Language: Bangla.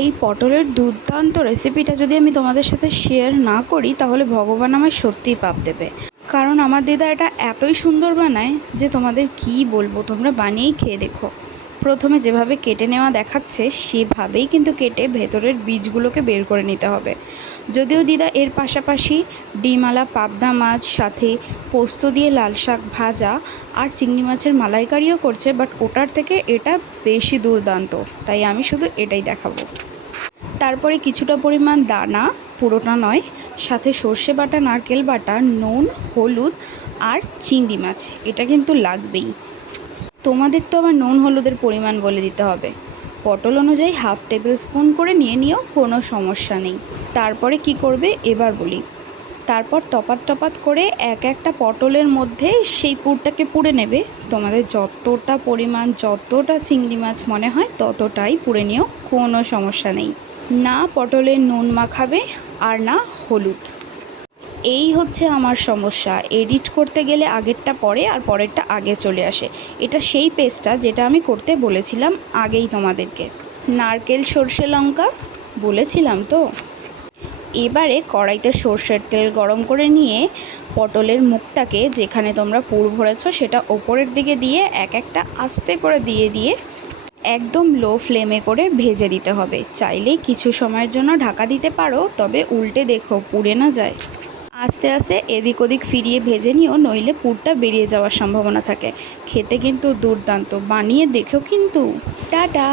এই পটলের দুর্দান্ত রেসিপিটা যদি আমি তোমাদের সাথে শেয়ার না করি, তাহলে ভগবান আমায় সত্যিই পাপ দেবে। কারণ আমার দিদা এটা এতই সুন্দর বানায় যে তোমাদের কি বলব, তোমরা বানিয়েই খেয়ে দেখো। প্রথমে যেভাবে কেটে নেওয়া দেখাচ্ছে, সেভাবেই কিন্তু কেটে ভেতরের বীজগুলোকে বের করে নিতে হবে। যদিও দিদা এর পাশাপাশি ডিমালা পাবদা মাছ, সাথে পোস্ত দিয়ে লাল শাক ভাজা আর চিংড়ি মাছের মালাইকারিও করছে, বাট ওটার থেকে এটা বেশি দুর্দান্ত। তাই আমি শুধু এটাই দেখাবো। তারপরে কিছুটা পরিমাণ দানা, পুরোটা নয়, সাথে সর্ষে বাটা, নারকেল বাটা, নুন, হলুদ আর চিংড়ি মাছ। এটা কিন্তু লাগবেই। তোমাদের তো আবার নুন হলুদের পরিমাণ বলে দিতে হবে। পটল অনুযায়ী হাফ টেবিল স্পুন করে নিয়ে নিও, কোনো সমস্যা নেই। তারপরে কি করবে? এবার বলি। তারপর টপাত টপাত করে এক একটা পটলের মধ্যে সেই পুরটাকে পুড়ে নেবে। তোমাদের যতটা পরিমাণ, যতটা চিংড়ি মাছ মনে হয়, ততটাই পুড়ে নিও, কোনো সমস্যা নেই। না পটলের নুন মাখাবে আর না হলুদ। এই হচ্ছে আমার সমস্যা। এডিট করতে গেলে আগেরটা পরে আর পরেরটা আগে চলে আসে। এটা সেই পেস্টটা যেটা আমি করতে বলেছিলাম আগেই তোমাদেরকে। নারকেল, সর্ষে লঙ্কা, বলেছিলাম তো? এবারে কড়াইতে সর্ষের তেল গরম করে নিয়ে পটলের মুখটাকে যেখানে তোমরা পুর ভরেছো সেটা ওপরের দিকে দিয়ে এক একটা আস্তে করে দিয়ে দিয়ে একদম লো ফ্লেমে করে ভেজে নিতে হবে। চাইলেই কিছু সময়ের জন্য ঢাকা দিতে পারো, তবে উল্টে দেখো পুড়ে না যায়। আস্তে আস্তে এদিক ওদিক ফিরিয়ে ভেজে নিও, নইলে পুরটা বেরিয়ে যাওয়ার সম্ভাবনা থাকে। খেতে কিন্তু দুর্দান্ত, বানিয়ে দেখেও কিন্তু। টাটা!